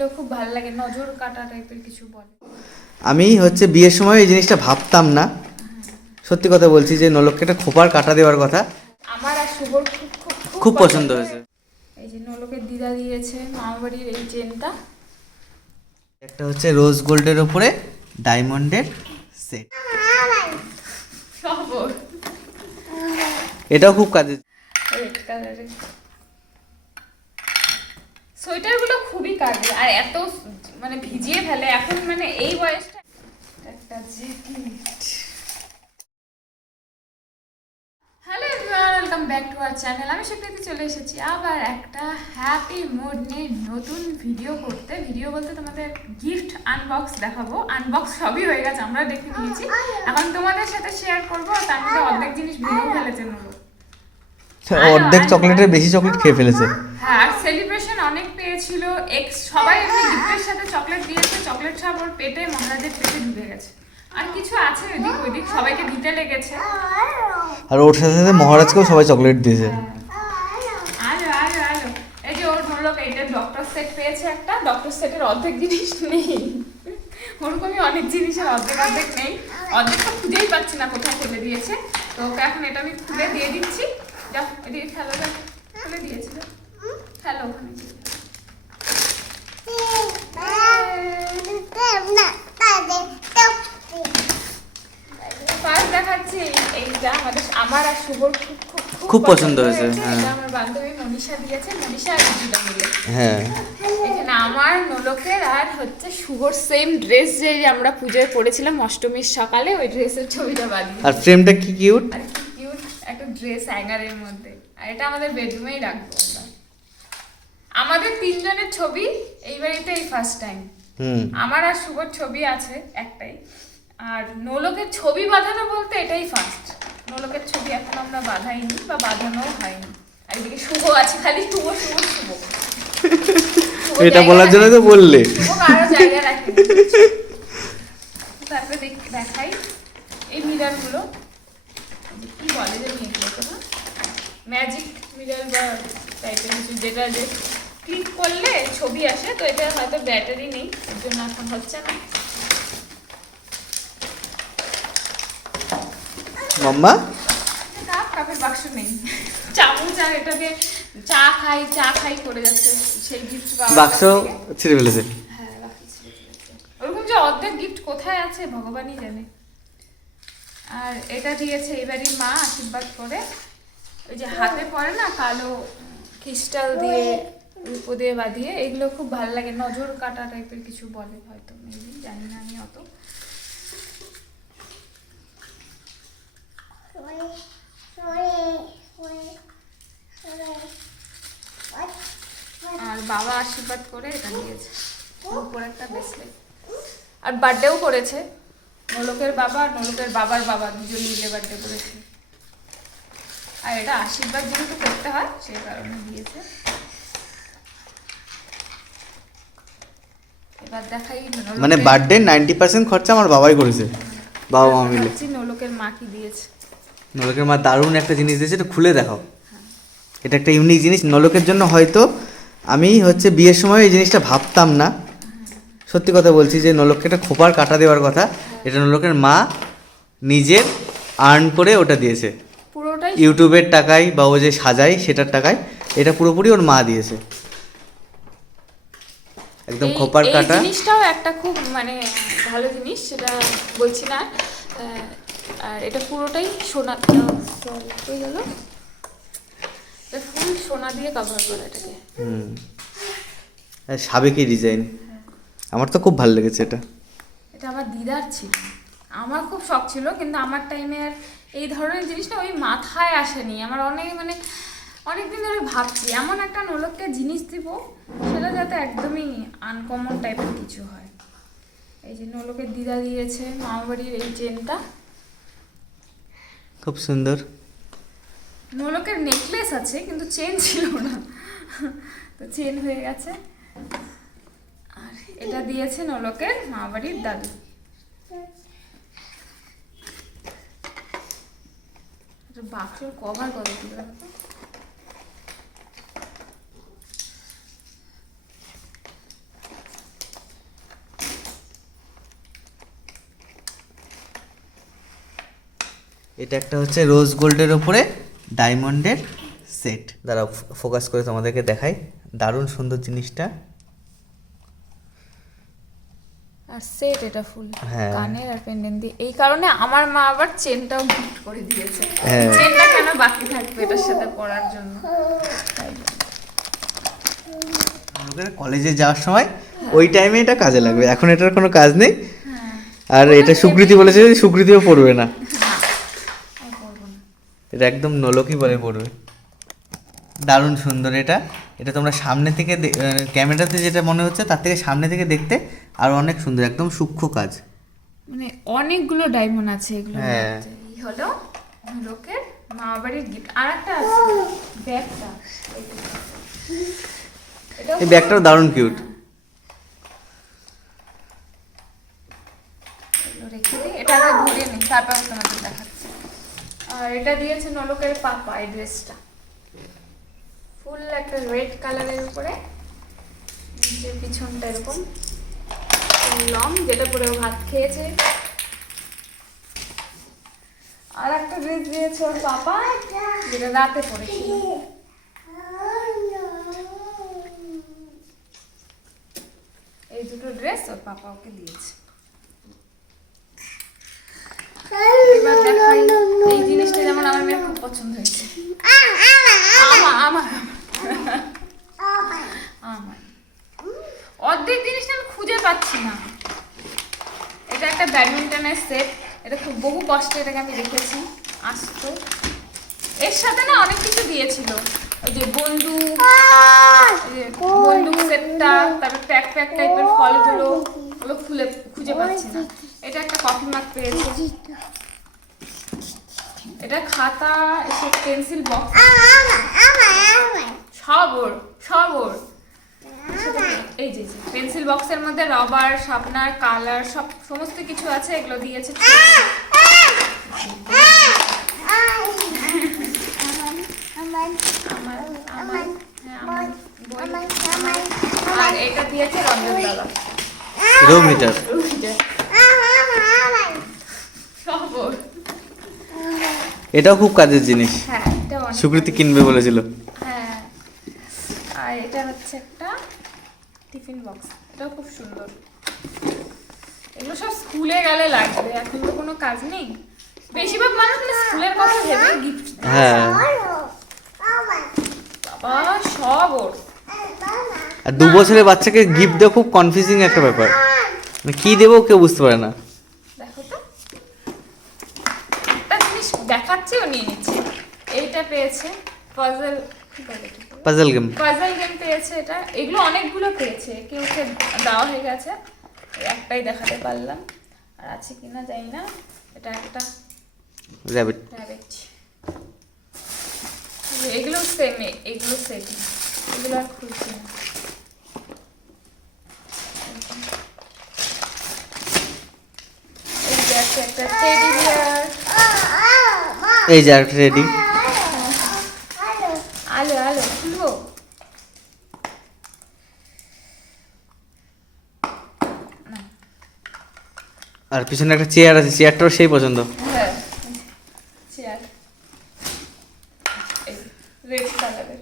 এগুলো খুব ভালো লাগে, নজর কাটা টাইপের কিছু বলে। আমি হচ্ছে বিয়ের সময় এই জিনিসটা ভাবতাম না, সত্যি কথা বলছি, যে নলককে একটা খোপার কাটা দেওয়ার কথা। আমার আর শুভর খুব খুব খুব পছন্দ হয়েছে। এই যে নলকের দিদা দিয়েছে মামাবাড়ির এই চেনটা। একটা হচ্ছে রোজ গোল্ডের ওপরে ডায়মন্ডের সেট, এটাও খুব কাজে। রেড কালারের সোয়েটারগুলো খুবই কাজে, আর এত মানে ভিজিয়ে ফেলে এখন, মানে এই বয়সটা একটা jacket. Hello everyone, welcome back to our channel. আমি সেটাতে চলে এসেছি আবার একটা হ্যাপি মুড নিয়ে নতুন ভিডিও করতে। ভিডিও বলতে তোমাদের গিফট আনবক্স দেখাবো। আনবক্স সবই হয়ে গেছে, আমরা দেখে নিয়েছি, এখন তোমাদের সাথে শেয়ার করবো। তার মধ্যে অর্ধেক জিনিস ভেঙে ফেলেছে নেবো, অর্ধেক চকলেটের বেশি চকলেট খেয়ে ফেলেছে। হ্যাঁ, আর সেলিব্রেশন অনেক পেয়েছিল, এক্স সবাই এমনি গিফটের সাথে চকলেট দিয়েছে। চকলেট সব ওর পেটে, মহারাজের পেটে ঢুকে গেছে। আর কিছু আছে এদিক ওইদিক, সবাইকে দিতে লেগেছে। আর ওর সাথে সাথে মহারাজকেও সবাই চকলেট দিয়েছে। আলো আলো আলো, এই যে ওর ধরলো এইটা ডক্টর সেট পেয়েছে একটা। ডক্টর সেটের অর্ধেক জিনিস নেই, ওরকমই অনেক জিনিসের অর্ধেক অর্ধেক নেই। অর্ধেকটা খুঁজেই পাচ্ছি না কোথায় ফেলে দিয়েছে। তো ওকে এখন এটা আমি খুলে দিয়ে দিচ্ছি। যাও এদিকে খেলো, যাও খুলে দিয়েছিল, খেলো ওখানে। ফার্স্ট দেখাচ্ছি এইটা আমার আর শুভর খুব পছন্দ হয়েছে। এটা আমার বান্ধবী মনীষা দিয়েছে, মনীষা আর দিদা মিলে। হ্যাঁ, এখানে আমার নোলকের আর হচ্ছে শুভর সেম ড্রেস, যে আমরা পুজোয় পরেছিলাম অষ্টমীর সকালে, ওই ড্রেসের ছবিটা বাঁধিয়ে। আর ফ্রেমটা কি কিউট, আর কি কিউট একটা ড্রেস হ্যাঙ্গারের মধ্যে। আর এটা আমাদের বেডরুমেই রাখবো আমরা। আমাদের তিনজনের ছবি এই বাড়িতে এই ফার্স্ট টাইম। আমার আর শুভর ছবি আছে একটাই, আর নোলকের ছবি বাঁধানো বলতে এটাই ফার্স্ট। নোলকের ছবি এখন আমরা বাঁধাইনি বা বাঁধানোও হয়নি। আর এদিকে শুভ আছে, খালি শুভ শুভ শুভ। এটা বলার জন্য তো বললে। শুভ আরো জায়গা রাখি। তারপরে দেখাই এই মিরার গুলো, কি বলে যে মিরার, ম্যাজিক মিরার বা টাইপের কিছু, যেটা যে ক্লিক করলে ছবি আসে। তো এটা হয়তো ব্যাটারি নেই, এর জন্য এখন হচ্ছে না। মাম্মা কাপের বাক্স নেই, চামচ আর এটাকে চা খাই করে যাচ্ছে। সেই গিফট বাক্স ছিঁড়ে ফেলেছে। হ্যাঁ, ওরকম যে অর্ধেক গিফট কোথায় আছে ভগবানই জানে। আর এটা দিয়েছে এবারই মা আশীর্বাদ করে, ওই যে হাতে পরে না কালো ক্রিস্টাল দিয়ে রূপো দিয়ে বাঁধিয়ে, এগুলো খুব ভালো লাগে। নজর কাটা টাইপের কিছু বলে হয়তো, মেবি, জানি না আমি অত। আর বাবা আশীর্বাদ করে এটা দিয়েছে, উপর একটা ব্রেসলেট। আর বার্থডেও করেছে নোলকের বাবা আর নোলকের বাবার বাবা, দুজন মিলে বার্থডে করেছে। আর এটা আশীর্বাদ যেহেতু করতে হয় সেই কারণে দিয়েছে। এবার দেখাই মানে বার্থডে 90% খরচা আমার বাবাই করেছে, বাবা মা মিলে। নোলকের মা কি দিয়েছে। নলকের মা দারুণ একটা জিনিস দিয়েছে, এটা খুলে দেখাও। এটা একটা ইউনিক জিনিস নলকের জন্য। হয়তো আমি হচ্ছে বিয়ের সময় এই জিনিসটা ভাবতাম না, সত্যি কথা বলছি, যে নলককে একটা খোপার কাটা দেওয়ার কথা। এটা নলকের মা নিজের আর্ন করে ওটা দিয়েছে, পুরোটাই ইউটিউবের টাকায় বা ও যে সাজায় সেটার টাকায়। এটা পুরোপুরি ওর মা দিয়েছে, একদম খোপার কাটা। এই জিনিসটাও একটা খুব মানে ভালো জিনিস, সেটা বলছি না। আর এটা পুরোটাই সোনা, হয়ে গেল ফুল সোনা দিয়ে কভার করা এটাকে। সাবেকি ডিজাইন, আমার তো খুব ভালো লেগেছে এটা। এটা আমার দিদার ছিল, আমার খুব শখ ছিল, কিন্তু আমার টাইমে আর এই ধরনের জিনিসটা ওই মাথায় আসেনি। আমার অনেকদিন ধরে ভাবছি এমন একটা নোলককে জিনিস দিব, সেটা যাতে একদমই আনকমন টাইপের কিছু হয়। এই যে নোলকের দিদা দিয়েছে মামাবাড়ির এই চেনটা, খুব সুন্দর। নোলকের নেকলেস আছে কিন্তু চেন ছিল না, তো চেন হয়ে গেছে। আর এটা দিয়েছে নোলকের মামাবাড়ির দাদু। বাক্সর কভার কত দিল, এটা একটা হচ্ছে রোজ গোল্ডের ওপরে ডায়মন্ডের সেট। দাঁড়াও ফোকাস করে তোমাদেরকে দেখাই, দারুণ সুন্দর জিনিসটা। আর সেট এটা ফুল হ্যাঁ। কানের আর পেন্ডেন্ট দিয়ে, এই কারণে আমার মা আবার চেনটাও গিফট করে দিয়েছে। হ্যাঁ। চেনটা কেন বাকি থাকবে এটার সাথে পরার জন্য। তাই জন্য। কলেজে যাওয়ার সময় ওই টাইমে এটা কাজে লাগবে, এখন এটার কোনো কাজ নেই। হ্যাঁ। আর এটা সুকৃতি বলেছে যে সুকৃতিও পড়বে না, আর পরবো না। এটা একদম নলকই বলে পড়বে। দারুণ সুন্দর এটা। এটা তোমরা সামনে থেকে ক্যামেরাতে যেটা মনে হচ্ছে তার থেকে সামনে থেকে দেখতে আর অনেক সুন্দর, একদম সূক্ষ্ম কাজ। মানে অনেকগুলো ডায়মন্ড আছে এগুলো। হ্যাঁ। এই হলো লোকের মা বাড়ির গিফট। আর একটা আছে ব্যাগটা, এই ব্যাগটাও দারুণ কিউট। রেখে দিই, এটা আগে ধরে নিই তারপর তোমাদের দেখাচ্ছি। আর এটা দিয়েছে নলকের পাপা, এই ড্রেসটা ফুল একটা রেড কালারের উপরে, নিচের পিছনটা এরকম লং, যেটা পরে ও ভাত খেয়েছে। আর একটা ড্রেস দিয়েছে ওর পাপা, যেটা রাতে পরেছিল। এই দুটো ড্রেস ওর পাপা ওকে দিয়েছে। এবার দেখাই এই জিনিসটা, যেমন আমার মেয়ের খুব পছন্দ হয়েছে। আমার অর্ধেক জিনিসটা আমি খুঁজে পাচ্ছি না। এটা একটা ব্যাডমিন্টনের সেট, এটা খুব বহু কষ্টে এটাকে আমি রেখেছি আসতো। এর সাথে না অনেক কিছু দিয়েছিল, ওই যে বন্দুক সেটটা, তারপর প্যাক টাইপের ফলগুলো, ওগুলো খুঁজে পাচ্ছি না। এটা একটা কফি মাগ পেয়েছে, এটা খাতা, এসব পেন্সিল বক্স, সব ওর। এই যে পেন্সিল বক্সের মধ্যে রবার, শার্পনার, কালার, সমস্ত কিছু আছে, এগুলো দিয়েছে। আর এটা দিয়েছে রঞ্জন দাদা, রোমিটার। সব ওর। এটাও খুব কাজের জিনিস, হ্যাঁ, এটা অনেক সুকৃতি কিনবে বলেছিল। হ্যাঁ। আর এটা হচ্ছে একটা টিফিন বক্স, এটাও খুব সুন্দর। এগুলো সব স্কুলে গেলে লাগবে, এখন তো কোনো কাজ নেই। বেশিরভাগ মানুষ না স্কুলের কথা ভেবে গিফট দেয়। হ্যাঁ। বাবা সব ওর। আর 2 বছরের বাচ্চাকে গিফট দেওয়া খুব কনফিউজিং একটা ব্যাপার, মানে কি দেবো কেউ বুঝতে পারে না। দেখো তো, একটা জিনিস দেখাচ্ছে ও নিয়ে নিচ্ছে। এইটা পেয়েছে পাজল, কি বলে এটা? Puzzle game. পাজল গেম পেয়েছে এটা। এগুলো অনেকগুলো পেয়েছে, কেউ দেওয়া হয়ে গেছে, একটাই দেখাতে পারলাম। আর আছে কিনা জানি না। এটা একটা র্যাবিট। এগুলো সেম, এগুলো সেম, এগুলো আর খুলছি না। এই যে একটা টেডি বিয়ার, এই যে একটা রেডি। আলো খুলবো। আর পিছনে একটা চেয়ার আছে, চেয়ারটাও সেই পছন্দ। হ্যাঁ, চেয়ার রেড কালারের।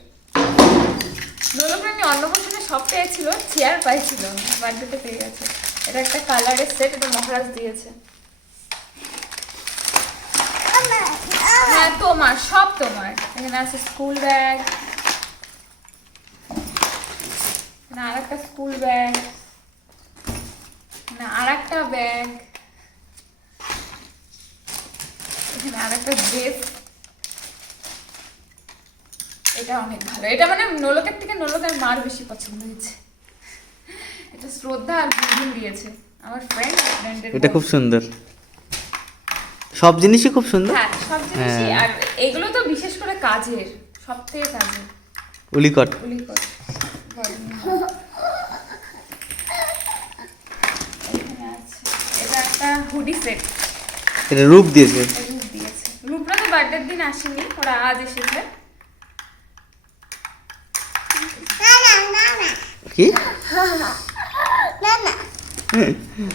নলপ্রেমী অন্নপ্রাশনে সব পেয়েছিল, চেয়ার পাইছিল, বার্থডেতে পেয়ে গেছে। এটা একটা কালারের সেট, এটা মহারাজ দিয়েছে। হ্যাঁ তোমার, সব তোমার। এখানে আছে স্কুল ব্যাগ, না আর একটা স্কুল ব্যাগ, না আর একটা ব্যাগ, এখানে আর একটা ড্রেস। এটা অনেক ভালো, এটা মানে নলকের থেকে নলকের মার বেশি পছন্দ হয়েছে। এটা শ্রদ্ধা আর গুনগুন দিয়েছে, আমার ফ্রেন্ডের। এটা খুব সুন্দর, সব জিনিসই খুব সুন্দর। হ্যাঁ, সব জিনিসই। আর এগুলো তো বিশেষ করে কাজের, সবথেকে কাজের। উলিকট। এখানে আছে এটা একটা হুডি সেট, এটা রূপ দিয়েছে। রূপ দিয়েছে। রূপরা তো বার্থডের দিন আসেনি, ওরা আজ এসেছে। কি?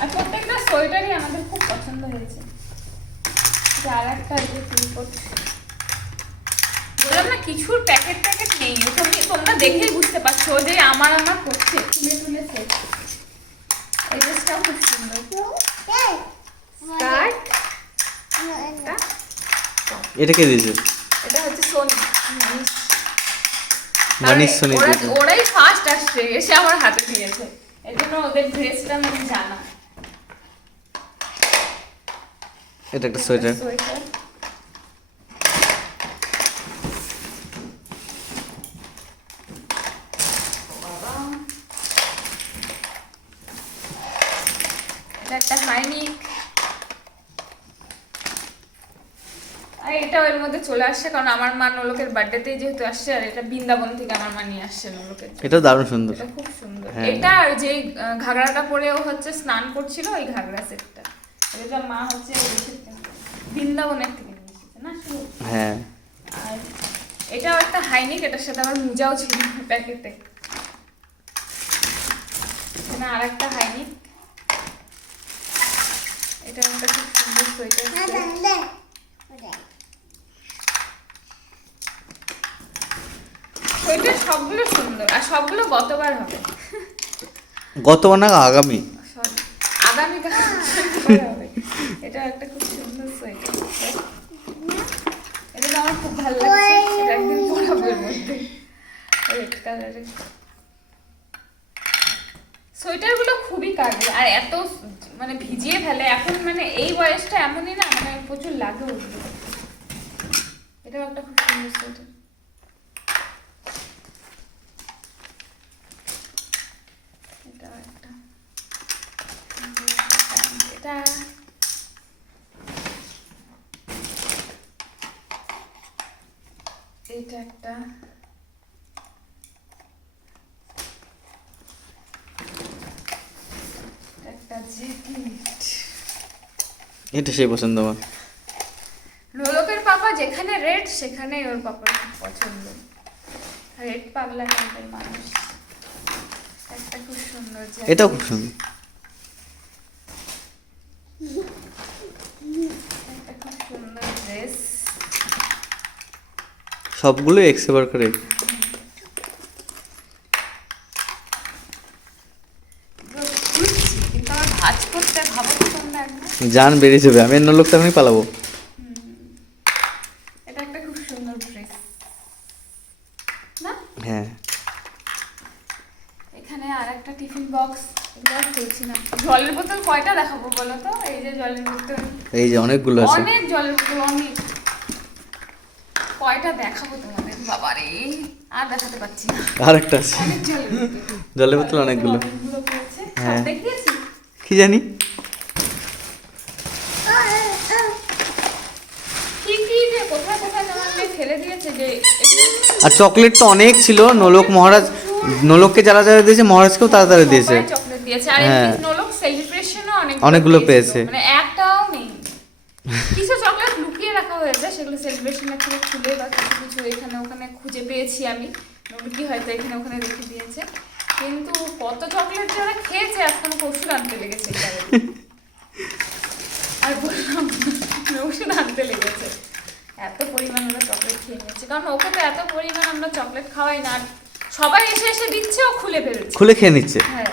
আর প্রত্যেকটা সোয়েটারই আমাদের খুব পছন্দ হয়েছে। আর একটা এই যে ফুলকোট। বললাম না কিছুর প্যাকেট নেই, তোমরা দেখেই বুঝতে পারছো যে আমার করছে তুলে তুলে সেট। এই ড্রেসটাও খুব সুন্দর, স্কার্ট। এটা কে দিয়েছে? এটা হচ্ছে সোনি, মানিশ সোনি দিয়েছে। ওরাই ফার্স্ট আসছে, এসে আমার হাতে দিয়েছে, এই জন্য ওদের ড্রেসটা আমি জানা। এটা একটা সোয়েটার। এটা একটা হাইনিক, আর এটাও এর মধ্যে চলে আসছে কারণ আমার মা নোলকের বার্থডেতেই যেহেতু আসছে, আর এটা বৃন্দাবন থেকে আমার মা নিয়ে আসছে নোলকের জন্য। এটাও দারুণ সুন্দর। এটা খুব সুন্দর। হ্যাঁ। এটা আর যে ঘাগরাটা পরেও হচ্ছে স্নান করছিল, ওই ঘাগরা সেটটা এটা মা হচ্ছে বৃন্দাবনের থেকে নিয়ে এসেছে না শুধু। হ্যাঁ। আর এটাও একটা হাইনিক, এটার সাথে আবার মোজাও ছিল প্যাকেটে। এখানে আর একটা হাইনিক, এটা একটা খুব সুন্দর সোয়েটার। সোয়েটার সবগুলো সুন্দর, আর সবগুলো গতবার হবে। গতবার না, আগামী। সরি, আগামীকাল হবে। এটা একটা খুব সুন্দর সোয়েটার, এটা তো আমার খুব ভালো লাগছে, এটা একদিন পরাবো এর মধ্যে রেড কালারের। সোয়েটারগুলো খুবই কাজের, আর এত মানে ভিজিয়ে ফেলে এখন, মানে এই বয়সটা এমনই না, মানে প্রচুর লাগে উঠবে। এটাও একটা খুব সুন্দর সোয়েটার। এটাও একটা, এটা এটা একটা, একটা জ্যাকেট। এটা সেই পছন্দ আমার। নোলকের পাপা যেখানে রেড সেখানেই ওর পাপার খুব পছন্দ, রেড পাগলা টাইপের মানুষ। একটা খুব সুন্দর জ্যাকেট। এটাও খুব সুন্দর। একটা খুব সুন্দর ড্রেস। সবগুলো এক্সেবার করে। কিন্তু আমার ভাজ করতে ভাবো তো তোমরা একবার। জান বেরিয়ে যাবে, আমি অন্য লোক তখনই পালাবো। এটা একটা খুব সুন্দর ড্রেস না? হ্যাঁ। এখানে আর একটা টিফিন বক্স, এগুলো আর খুলছি না। জলের বোতল কয়টা দেখাবো বলো তো? এই যে জলের বোতল, এই যে অনেকগুলো আছে। অনেক জলের বোতল, অনেক। কয়টা দেখাবো তোমাদের, বাবারে আর দেখাতে পাচ্ছি না। আর একটা আছে, অনেক জলের বোতল, জলের বোতল অনেকগুলো। অনেকগুলো পড়েছে। হ্যাঁ। সব দেখিয়েছি কি জানি কি কি যে কোথায় কোথায় যেমন ফেলে দিয়েছে যে আর চকলেট তো অনেক ছিল। নোলক মহারাজ, নোলককে যারা যারা দিয়েছে মহারাজকেও তারা তারা দিয়েছে। চকলেট দিয়েছে, আর হ্যাঁ। এমনি নোলক সেলিব্রেশনও অনেকগুলো পেয়েছে। মানে একটাও নেই। কিছু চকলেট লুকিয়ে রাখা হয়েছে, সেগুলো সেলিব্রেশনের থেকে খুলে বা কিছু কিছু এখানে ওখানে খুঁজে পেয়েছি আমি, লুকি হয়তো এখানে ওখানে রেখে দিয়েছে। কিন্তু কত চকলেট যারা খেয়েছে এখন ওষুধ আনতে লেগেছে এবারে। আর বললাম না, ওষুধ আনতে লেগেছে, এত পরিমাণ ওরা চকলেট খেয়ে নিয়েছে। কারণ ওকে তো এত পরিমাণ আমরা চকলেট খাওয়াই না, আর সবাই এসে এসে দিচ্ছে, ও খুলে ফেলছে, খুলে খেয়ে নিচ্ছে। হ্যাঁ।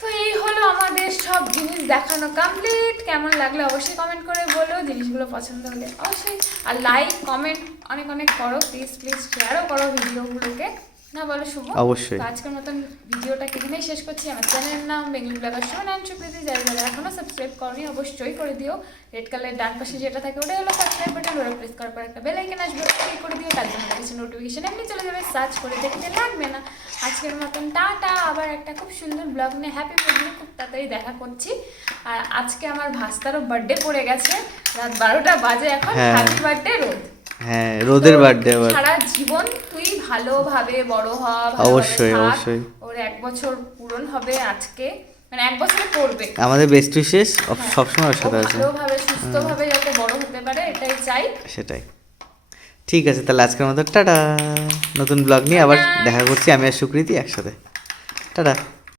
তো এই হলো আমাদের সব জিনিস দেখানো কমপ্লিট। কেমন লাগলো অবশ্যই কমেন্ট করে বলো, জিনিসগুলো পছন্দ হলে অবশ্যই। আর লাইক কমেন্ট অনেক অনেক করো, প্লিজ প্লিজ শেয়ারও করো ভিডিওগুলোকে, না বলো শুভ? অবশ্যই। তো আজকের মতন ভিডিওটা এখানেই শেষ করছি। আমার চ্যানেলের নাম বেঙ্গলি ব্লগার শুভ নাম সুপ্রীতি। যারা যারা এখনো সাবস্ক্রাইব করনি অবশ্যই করে দিও। রেড কালারের ডান পাশে যেটা থাকে ওটাই হলো সাবস্ক্রাইব বাটন, ওটা প্রেস করার পর একটা বেল আইকন আসবে, ওটা ক্লিক করে দিও, তার জন্য কিছু নোটিফিকেশন এমনি চলে যাবে, সার্চ করে দেখতে লাগবে না। আজকের মতন টাটা, আবার একটা খুব সুন্দর ব্লগ নিয়ে হ্যাপি বার্থডে খুব তাড়াতাড়ি দেখা করছি। আর আজকে আমার ভাস্তারও বার্থডে পড়ে গেছে, রাত 12টা বাজে এখন। হ্যাঁ। হ্যাপি বার্থডে রোদ। হ্যাঁ, রোদের বার্থডে আবার। সারা জীবন তুই ভালোভাবে বড় হ, অবশ্যই অবশ্যই। ওর 1 বছর পূরণ হবে আজকে, মানে 1 বছরে পড়বে। আমাদের বেস্ট উইশেস সবসময় ওর সাথে আছে। ভালোভাবে সুস্থভাবে যাতে বড় হতে পারে এটাই চাই। সেটাই। ঠিক আছে, তাহলে আজকের মতো টাটা। নতুন ব্লগ নিয়ে আবার দেখা করছি আমি আর সুকৃতি একসাথে। টাটা।